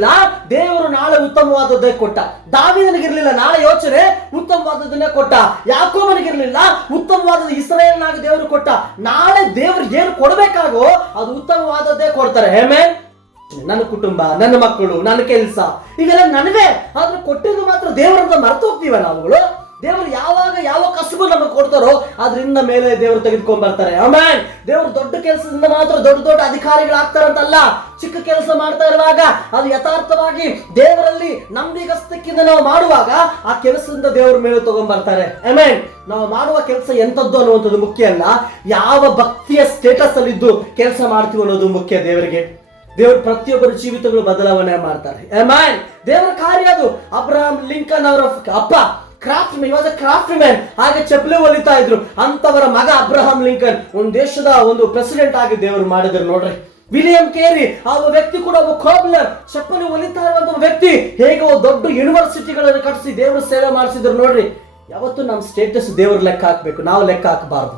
ಕೊಡ್ಲಿಲ್ಲ, ದೇವರು ನಾಳೆ ಉತ್ತಮವಾದದ್ದೇ ಕೊಟ್ಟ. ದಾವೀದನಿಗಿರ್ಲಿಲ್ಲ ನಾಳೆ ಯೋಚನೆ, ಉತ್ತಮವಾದದನ್ನೇ ಕೊಟ್ಟ. ಯಾಕೋಬನಿಗಿರ್ಲಿಲ್ಲ ಉತ್ತಮವಾದದ್ದು, ಇಸ್ರಾಯೇಲ್ನಾಗ ದೇವರು ಕೊಟ್ಟ. ನಾಳೆ ದೇವರು ಏನು ಕೊಡಬೇಕಾಗೋ ಅದು ಉತ್ತಮವಾದದ್ದೇ ಕೊಡ್ತಾರೆ. ಆಮೆನ್. ನನ್ನ ಕುಟುಂಬ, ನನ್ನ ಮಕ್ಕಳು, ನನ್ನ ಕೆಲಸ ಇವೆಲ್ಲ ನನವೇ, ಆದ್ರೆ ಕೊಟ್ಟಿದ್ದು ಮಾತ್ರ ದೇವರಂತ ಮರೆತು ಹೋಗ್ತೀವ ನಾವುಗಳು. ದೇವರು ಯಾವಾಗ ಯಾವ ಕಸುಬು ನಮಗೆ ಕೊಡ್ತಾರೋ ಅದರಿಂದ ಮೇಲೆ ದೇವರು ತೆಗೆದುಕೊಂಡ್ ಬರ್ತಾರೆ. ಆಮೆನ್. ದೇವರು ದೊಡ್ಡ ಕೆಲಸದಿಂದ ಮಾತ್ರ ದೊಡ್ಡ ದೊಡ್ಡ ಅಧಿಕಾರಿಗಳಾಗ್ತಾರಂತಲ್ಲ. ಚಿಕ್ಕ ಕೆಲಸ ಮಾಡ್ತಾ ಇರುವಾಗ ಅದು ಯಥಾರ್ಥವಾಗಿ ದೇವರಲ್ಲಿ ನಂಬಿಗಸ್ತಕ್ಕಿಂತ ನಾವು ಮಾಡುವಾಗ ಆ ಕೆಲಸದಿಂದ ದೇವರ ಮೇಲೆ ತಗೊಂಡ್ ಬರ್ತಾರೆ. ಆಮೆನ್. ನಾವು ಮಾಡುವ ಕೆಲಸ ಎಂತದ್ದು ಅನ್ನುವಂಥದ್ದು ಮುಖ್ಯ ಅಲ್ಲ, ಯಾವ ಭಕ್ತಿಯ ಸ್ಟೇಟಸ್ ಅಲ್ಲಿ ಇದ್ದು ಕೆಲಸ ಮಾಡ್ತೀವಿ ಅನ್ನೋದು ಮುಖ್ಯ ದೇವರಿಗೆ. ದೇವರು ಪ್ರತಿಯೊಬ್ಬರ ಜೀವಿತಗಳು ಬದಲಾವಣೆ ಮಾಡ್ತಾರೆ. ಆಮೆನ್. ದೇವರ ಕಾರ್ಯ ಅದು. ಅಬ್ರಹಾಂ ಲಿಂಕನ್ ಅವರ ಅಪ್ಪ ಕ್ರಾಫ್ಟ್ ಮ್ಯಾನ್, ಹಾಗೆ ಚಪ್ಪಲಿ ಹೊಲಿತಾ ಇದ್ರು. ಅಂತವರ ಮಗ ಅಬ್ರಹಾಂ ಲಿಂಕನ್ ಒಂದು ದೇಶದ ಒಂದು ಪ್ರೆಸಿಡೆಂಟ್ ಆಗಿ ದೇವರು ಮಾಡಿದ್ರು ನೋಡ್ರಿ. ವಿಲಿಯಂ ಕೇರಿ ಆ ವ್ಯಕ್ತಿ ಕೂಡ ಒಬ್ಬ ಕೋಬ್ಲರ್, ಚಪ್ಪಲಿ ಹೊಲಿತಾ ಇರುವಂತ ವ್ಯಕ್ತಿ, ಹೇಗೆ ದೊಡ್ಡ ಯೂನಿವರ್ಸಿಟಿಗಳನ್ನು ಕಟ್ಟಿಸಿ ದೇವರ ಸೇವೆ ಮಾಡಿಸಿದ್ರು ನೋಡ್ರಿ. ಯಾವತ್ತು ನಮ್ಮ ಸ್ಟೇಟಸ್ ದೇವ್ರ ಲೆಕ್ಕ ಹಾಕ್ಬೇಕು, ನಾವು ಲೆಕ್ಕ ಹಾಕಬಾರ್ದು.